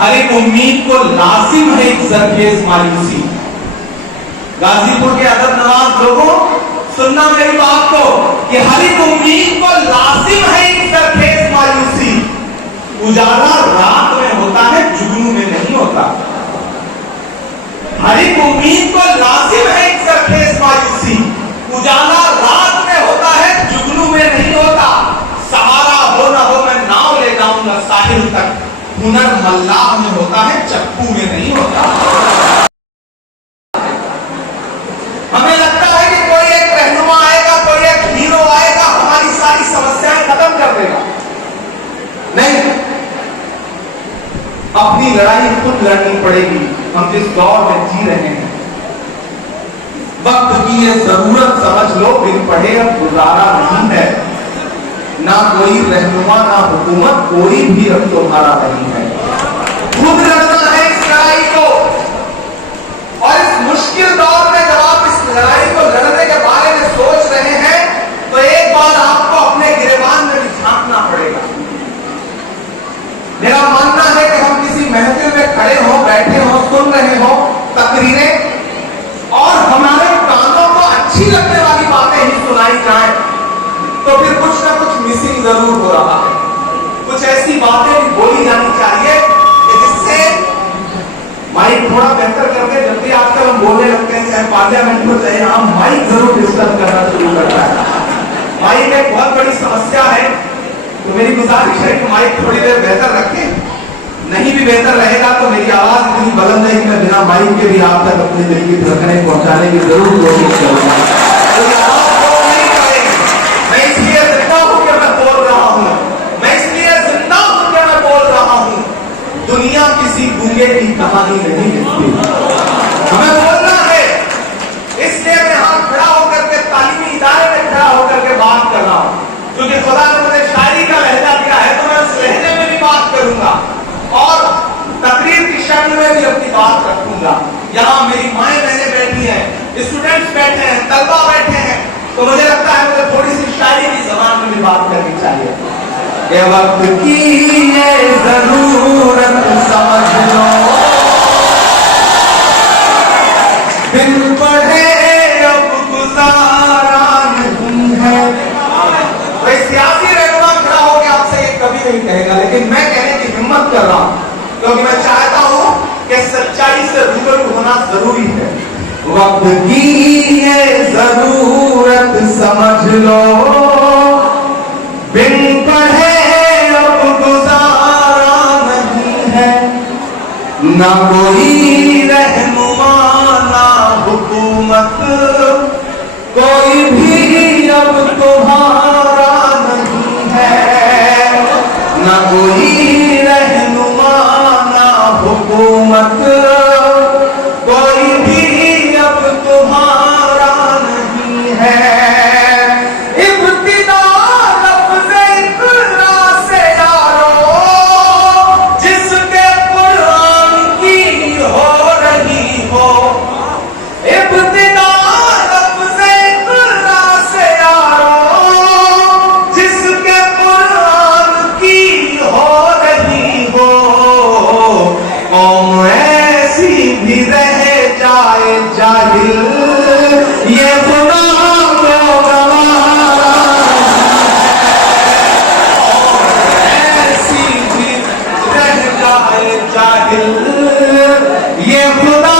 हर एक उम्मीद को लाजिम है एक सरखेज मायूसी। गाजीपुर के अदब नवाज लोगों, सुनना मेरी बात को कि हर एक उम्मीद को लाजिम है एक सरखेज मायूसी। उजाला रात में होता है, जुगनू में नहीं होता। हर एक उम्मीद को लाजिम है एक सरखेज मायूसी। उजाला रात में होता है, जुगनू में नहीं होता। सहारा हो ना हो मैं नाव ले जाऊंगा साहिल तक। हुनर मल्लाह में होता है, चप्पू में नहीं होता। हमें लगता है कि कोई एक रहनुमा आएगा, कोई एक हीरो आएगा, हमारी सारी समस्याएं खत्म कर देगा। नहीं, अपनी लड़ाई खुद लड़नी पड़ेगी। हम जिस दौर में जी रहे हैं, वक्त की ये जरूरत समझ लो, बिन पढ़े अब गुजारा नहीं है। ना कोई रहनुमा ना हुकूमत, कोई भी अब तुम्हारा नहीं है। खुद लड़ना है इस लड़ाई को। और इस मुश्किल दौर में जब आप इस लड़ाई को लड़ने के बारे में सोच रहे हैं, तो एक बार आपको अपने गिरेबान में भी झांकना पड़ेगा। मेरा मानना है कि हम किसी महफिल में खड़े हो, बैठे हो, सुन रहे हो तकरीरें, और हमारे कानों को अच्छी लगने वाली बातें ही सुनाई जाए, तो फिर कुछ ना कुछ मिसिंग जरूर हो रहा है। कुछ ऐसी बातें भी बोली जानी चाहिए कि जिससे माइक थोड़ा बेहतर करके, जब भी आजकल हम बोलने लगते हैं, चाहे पार्लियामेंट में चाहे यहाँ, माइक जरूर डिस्टर्ब करना शुरू करता है। माइक एक बहुत बड़ी समस्या है, तो मेरी गुजारिश है कि माइक थोड़ी देर बेहतर रखें। नहीं भी बेहतर रहेगा तो मेरी आवाज इतनी बुलंद है कि मैं बिना माइक के भी आप तक अपने दिल की धड़कनें पहुंचाने की जरूर कोशिश करूंगा। मैं इसलिए जिंदा हूं कि मैं बोल रहा हूं, मैं इसलिए जिंदा हूं कि मैं बोल रहा हूं। दुनिया किसी गूंगे की कहानी नहीं लिखती, हमें बोलना है। इसलिए मैं यहां खड़ा होकर के तालीमी इदारे में खड़ा होकर के बात कर रहा हूं, क्योंकि खुदा ने मुझे शायरी का लहजा दिया है, तो मैं उस लहजे में भी बात करूंगा और तकरीर की शक्ल में भी अपनी बात रखूंगा। यहाँ मेरी माएं बहनें बैठी हैं, स्टूडेंट्स बैठे हैं, तलबा बैठे हैं, तो मुझे लगता है मुझे थोड़ी सी शायरी की ज़बान में भी बात करनी चाहिए। ये वक्त की ये जरूरत समझ लो, बिन पढ़े अब गुजारा नहीं है। कोई सियासी रहनुमा खड़ा होकर आपसे ये कभी नहीं कहेगा, लेकिन मैं कहने की हिम्मत कर रहा हूं, क्योंकि मैं चाहता हूं कि सच्चाई से रूबरू होना जरूरी है। वक्त की ये जरूरत समझ लो, बिन पढ़े अब गुजारा नहीं है। ना कोई रहनुमा ना हुकूमत, कोई भी अब तुम्हारा नहीं है। ना कोई रहनुमा ना हुकूमत, कोई भी अब तुम्हारा नहीं है। इब्तिदा लफ्ज़ इक़रा से यारो, जिसके कुरान की हो रही हो। इब्तिदा लफ्ज़ इक़रा से यारो, जिसके कुरान की हो रही हो। कौम ऐसी भी रह जाए जाहिल, ये खुदा को गवारा। ऐसी भी रह जाए जाहिल, ये खुदा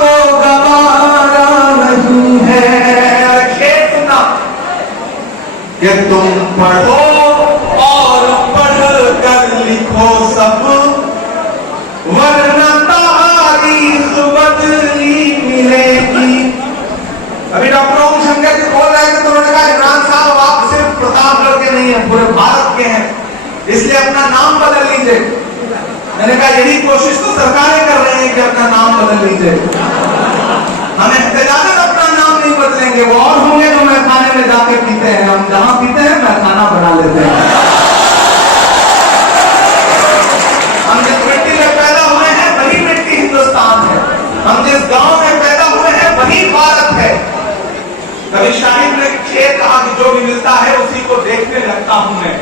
को गवारा नहीं है। शेर सुना कि तुम पढ़ो और पढ़ कर लिखो सब, वरना तारीख बदली मिलेगी। अभी डॉक्टर ओम शंकर जी बोल रहे थे, तो उन्होंने कहा इमरान साहब आप सिर्फ प्रतापगढ़ के नहीं है, पूरे भारत के हैं, इसलिए अपना नाम बदल लीजिए। मैंने कहा यही कोशिश तो सरकारें कर रही हैं कि अपना नाम बदल लीजिए। हम एहतजाजन अपना नाम नहीं बदलेंगे, वो और होंगे जो मैखाने में जाके पीते हैं, हम जहां पीते हैं मैखाना बना लेते हैं। हम जिस मिट्टी में पैदा हुए हैं वही मिट्टी हिंदुस्तान है, हम जिस गांव में पैदा हुए हैं वही भारत है। कभी शाहिद ने शेर कहा कि जो भी मिलता है उसी को देखने लगता हूं मैं,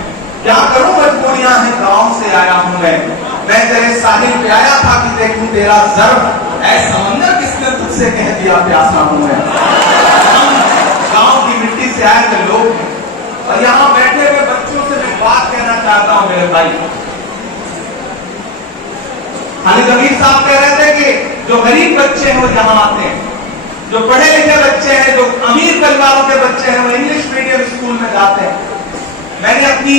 क्या करूं मजबूरियां हैं गांव से आया हूं मैं। मैं तेरे साहिल पे आया था कि देखूं तेरा ज़र्ब, ऐ समंदर किसने तुझसे कह दिया प्यासा हूं मैं। हम गांव की मिट्टी से आए थे लोग हैं, और यहां बैठे हुए बच्चों से मैं बात कहना चाहता हूं मेरे भाई। खालिद अमीर साहब कह रहे थे कि जो गरीब बच्चे हैं वो यहां आते हैं, जो पढ़े लिखे बच्चे हैं, जो अमीर परिवारों के बच्चे हैं, वो इंग्लिश मीडियम स्कूल में जाते हैं। मैंने अपनी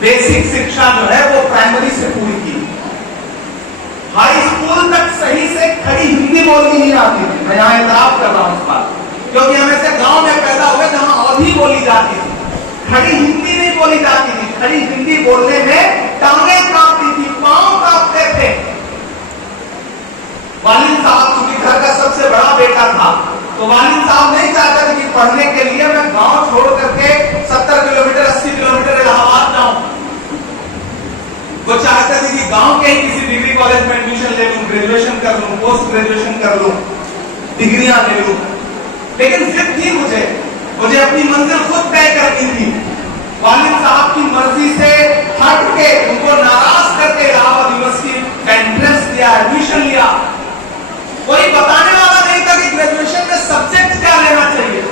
बेसिक शिक्षा जो है वो प्राइमरी से पूरी की, हाई स्कूल तक सही से खड़ी हिंदी बोलनी नहीं आती थी। मैं यहाँ एतराफ कर रहा हूँ इस बात, क्योंकि हम ऐसे गांव में पैदा हुए जहां अवधी बोली जाती थी, खड़ी हिंदी नहीं बोली जाती थी। खड़ी हिंदी बोलने में टांगे कांपती थी, पांव कांपते थे। वालिद साहब चूंकि घर का सबसे बड़ा बेटा था, तो वालिद साहब नहीं चाहते थे कि पढ़ने के लिए मैं गांव छोड़ करके 70 किलोमीटर 80 किलोमीटर इलाहाबाद जाऊं। वो चाहते थे कि गांव के ही किसी डिग्री कॉलेज में एडमिशन ले लूं, ग्रेजुएशन कर लूं, पोस्ट ग्रेजुएशन कर लूं, डिग्रियां ले लूं। लेकिन जिद थी मुझे अपनी मंजिल खुद तय करनी थी। वालिद साहब की मर्जी से हट के, उनको नाराज करके इलाहाबाद यूनिवर्सिटी का एंट्रेंस दिया, एडमिशन लिया। कोई बताने वाला नहीं था कि ग्रेजुएशन में सब्जेक्ट क्या लेना चाहिए,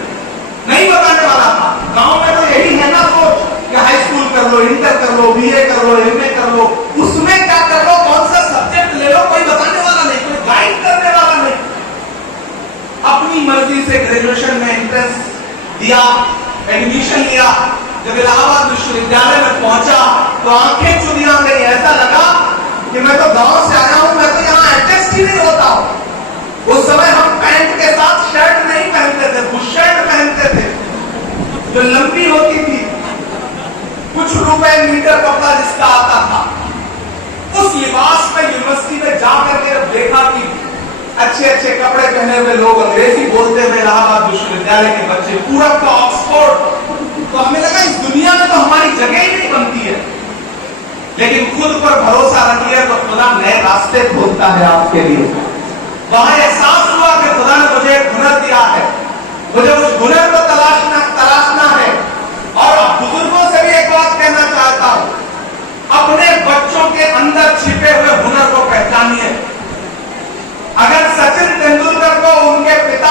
नहीं बताने वाला था। गांव में तो यही है ना सोच कि हाई स्कूल कर लो, इंटर कर लो, बीए कर लो, एमए कर लो, उसमें क्या कर लो, कौन सा सब्जेक्ट ले लो, कोई बताने वाला नहीं, कोई गाइड करने वाला नहीं। अपनी मर्जी से ग्रेजुएशन में एंट्रेंस दिया, एडमिशन लिया। जब इलाहाबाद विश्वविद्यालय में पहुंचा तो आंखें चुनिया गई, ऐसा लगा कि मैं तो गांव से आया हूं, मैं तो यहाँ एडजस्ट ही नहीं होता हूं। उस समय हम पैंट के साथ शर्ट नहीं पहनते थे, बुश शर्ट पहनते थे जो लंबी होती थी, कुछ रुपए मीटर कपड़ा जिसका आता था। उस लिबास में यूनिवर्सिटी में जाकर के देखा कि अच्छे अच्छे कपड़े पहने हुए लोग, अंग्रेजी बोलते हुए इलाहाबाद विश्वविद्यालय के बच्चे, पूरब का ऑक्सफोर्ड, तो हमें लगा इस दुनिया में तो हमारी जगह ही नहीं बनती है। लेकिन खुद पर भरोसा रखिए तो खुदा नए रास्ते खोलता है आपके लिए। वहां एहसास हुआ कि खुदा ने मुझे एक हुनर दिया है, मुझे उस हुनर को तलाशना है। और बुजुर्गों से भी एक बात कहना चाहता हूं, अपने बच्चों के अंदर छिपे हुए हुनर को पहचानिए। अगर सचिन तेंदुलकर को उनके पिता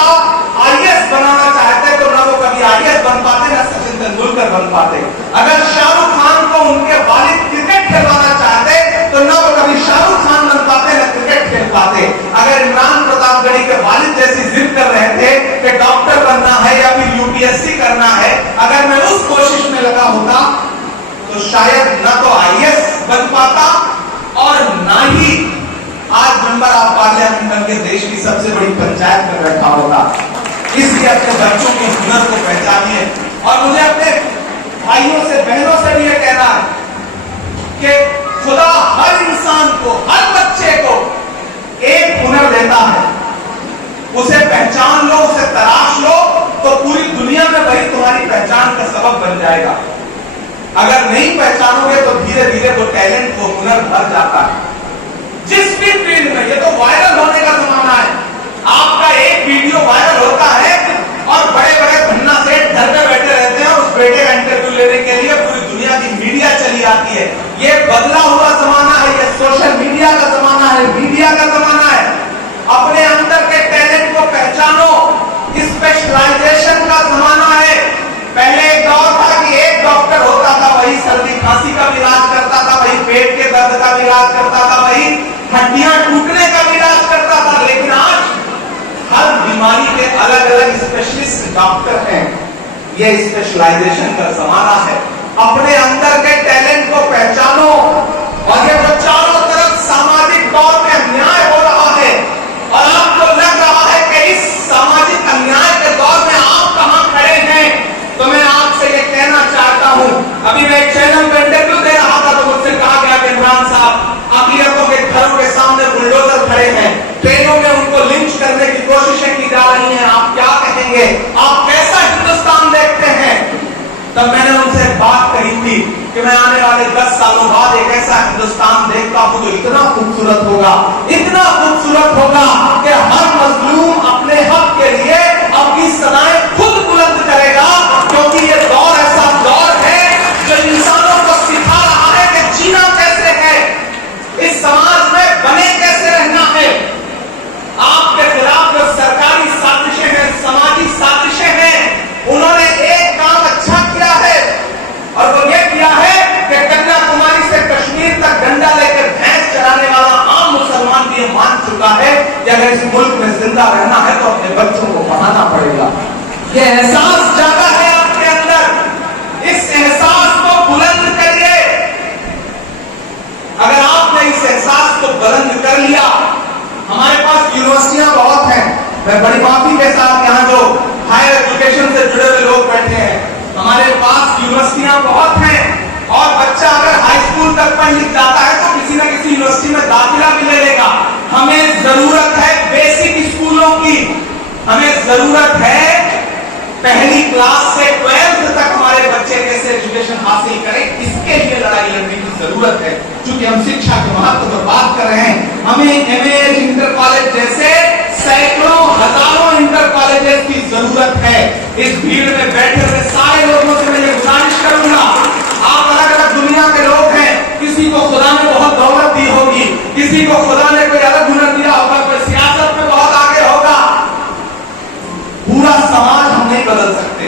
आईएएस बनाना चाहते तो ना वो कभी आईएएस बन पाते, ना सचिन तेंदुलकर बन पाते। अगर शाहरुख खान को उनके वालिद क्रिकेट खिलवाना चाहते तो ना वो कभी शाहरुख खान बन पाते, ना क्रिकेट खेल पाते। अगर इमरान प्रतापगढ़ी के वालिद जैसी जिद कर रहे थे कि डॉक्टर बनना है या फिर यूपीएससी करना है, अगर मैं उस कोशिश में लगा होता तो शायद ना तो आईएएस बन पाता और ना ही आज मेंबर ऑफ पार्लियामेंट बनकर देश की सबसे बड़ी पंचायत में बैठा होगा। इसलिए अपने बच्चों के हुनर को पहचानिए। और मुझे अपने भाइयों से, बहनों से भी ये कहना है कि खुदा हर इंसान को, हर बच्चे को एक हुनर देता है, उसे पहचान लो, उसे तलाश लो, तो पूरी दुनिया में वही तुम्हारी पहचान का सबब बन जाएगा। अगर नहीं पहचानोगे तो धीरे धीरे वो टैलेंट, वो हुनर भर जाता है जिस भी फील्ड में। ये तो वायरल होने का जमाना है, आपका एक वीडियो वायरल होता है और बड़े बड़े भन्ना सेठ घर में बैठे रहते हैं, उस बेटे का इंटरव्यू लेने के लिए पूरी दुनिया की मीडिया चली आती है। ये बदला हुआ जमाना है, ये सोशल मीडिया का जमाना है, मीडिया का जमाना है। अपने अंदर के टैलेंट को पहचानो, स्पेशलाइजेशन का जमाना है। पहले एक दौर था कि एक डॉक्टर होता था, वही सर्दी खांसी का इलाज करता था, वही पेट के दर्द का इलाज करता था, वही हड्डियां टूटने का इलाज करता था। लेकिन आज हर बीमारी के अलग अलग स्पेशलिस्ट डॉक्टर हैं। ये स्पेशलाइजेशन का जमाना है। अपने अंदर के टैलेंट को पहचानो। और ये जो चारों तरफ सामाजिक तौर पे अन्याय हो रहा है और आपको लग रहा है कि इस सामाजिक अन्याय के दौर में आप कहां खड़े हैं, तो मैं आपसे ये कहना चाहता हूं। अभी मैं एक चैनल पे इंटरव्यू दे रहा था तो मुझसे कहा गया कि इमरान साहब अकलियतों के घरों के सामने बुलडोजर खड़े हैं, ट्रेनों में उनको लिंच करने की कोशिशें की जा रही हैं, आप क्या कहेंगे, आप कैसा हिंदुस्तान देखते हैं? तब मैंने उनसे बात कही थी कि मैं आने वाले 10 सालों बाद एक ऐसा हिंदुस्तान देखता हूं जो इतना खूबसूरत होगा, इतना खूबसूरत होगा कि हर मजलूम अपने हक के लिए अपनी सदाएं खुद बुलंद करेगा। क्योंकि ये दौर ऐसा दौर है जो इंसानों को सिखा रहा है कि जीना कैसे है, जिंदा रहना है तो अपने बच्चों को पढ़ाना पड़ेगा। ये एहसास जागा है आपके अंदर, इस एहसास को बुलंद करिए। अगर आपने इस एहसास को बुलंद कर लिया, हमारे पास यूनिवर्सिटियां बहुत हैं, मैं बड़ी माफी के साथ यहाँ जो हायर एजुकेशन से जुड़े हुए लोग बैठे हैं, हमारे पास यूनिवर्सिटियां बहुत हैं और बच्चा अगर हाई स्कूल तक पढ़ लिख जाता है तो किसी ना किसी यूनिवर्सिटी में दाखिला भी ले लेगा। हमें जरूरत है बेसिक स्कूलों की, हमें जरूरत है पहली क्लास से 12th तक हमारे बच्चे कैसे एजुकेशन हासिल करें, इसके लिए लड़ाई लड़ने की जरूरत है। क्योंकि हम शिक्षा के महत्व पर बात कर रहे हैं, हमें एमए इंटर कॉलेज जैसे सैकड़ों हजारों इंटर कॉलेजेस की जरूरत है। इस भीड़ में बैठे हुए सारे लोगों से मैं ये गुजारिश करूंगा, आप अलग अलग दुनिया के लोग हैं, किसी को खुदा ने बहुत दौलत दी होगी, किसी को खुदा ने कोई अलग हुनर दिया होगा, कोई सियासत में बहुत आगे होगा। पूरा समाज हम नहीं बदल सकते,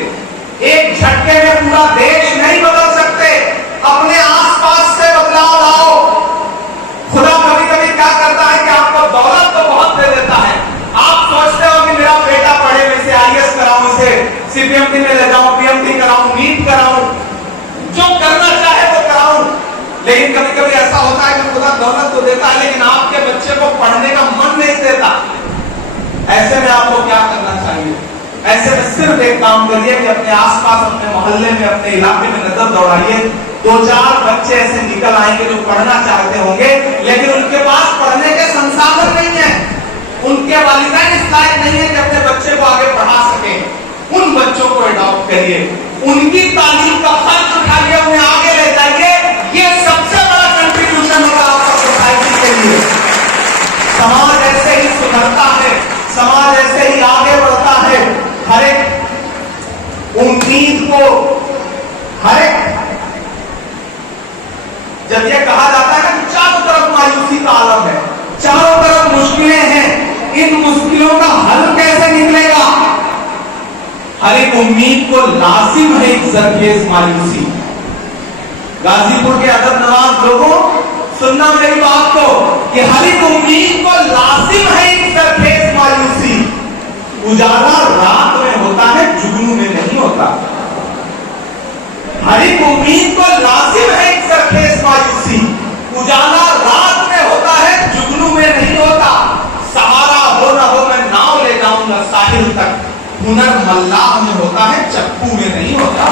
एक झटके में पूरा देश नहीं बदल सकते। अपने आसपास से बदलाव लाओ। खुदा कभी कभी क्या करता है कि आपको दौलत तो बहुत दे देता है, आप सोचते हो कि मेरा बेटा पढ़े, मैं इसे आईएएस कराऊं, इसे सीपीएमटी में ले जाऊं, पीएमटी कराऊं, नीट कराऊं, जो करना चाहे वो कराऊं। लेकिन कभी कभी ऐसा होता है कि खुदा दौलत तो देता है लेकिन आपके बच्चे को पढ़ने का मन नहीं देता। ऐसे में आपको क्या करना चाहिए? ऐसे में सिर्फ एक काम करिए कि अपने आसपास, अपने मोहल्ले में, अपने इलाके में नजर दौड़ाइए। 2-4 बच्चे ऐसे निकल आएंगे जो पढ़ना चाहते होंगे लेकिन उनके पास पढ़ने के संसाधन नहीं है, उनके वालिदैन इस लायक नहीं है कि अपने बच्चे को आगे पढ़ा सके। उन बच्चों को अडॉप्ट करिए, उनकी तालीम का खर्च उठाइए, उन्हें आगे ले जाइए। ये सबसे बड़ा कंट्रीब्यूशन होगा आपका सोसाइटी के लिए। समाज ऐसे ही सुधरता है, समाज ऐसे ही आगे बढ़ता है। हर एक उम्मीद को, हर एक, जब यह कहा जाता है कि चारों तरफ मायूसी का आलम है, चारों तरफ मुश्किलें हैं, इन मुश्किलों का हल कैसे निकलेगा? हर एक उम्मीद को लाजिम है एक जरखेज मायूसी। गाजीपुर के अदब नवाज लोगों, सुनना मेरी बात को कि हर एक उम्मीद को लाजिम है एक जरखेज मायूसी। उजाला रात में होता है, जुगनू में नहीं होता। हर एक उम्मीद को लाजिम है एक जरखेज मायूसी। उजाला रात में होता है, जुगनू में नहीं होता। सहारा हो न हो मैं नाव ले जाऊंगा साहिल तक, हुनर मल्लाह में होता है, चप्पू में नहीं होता।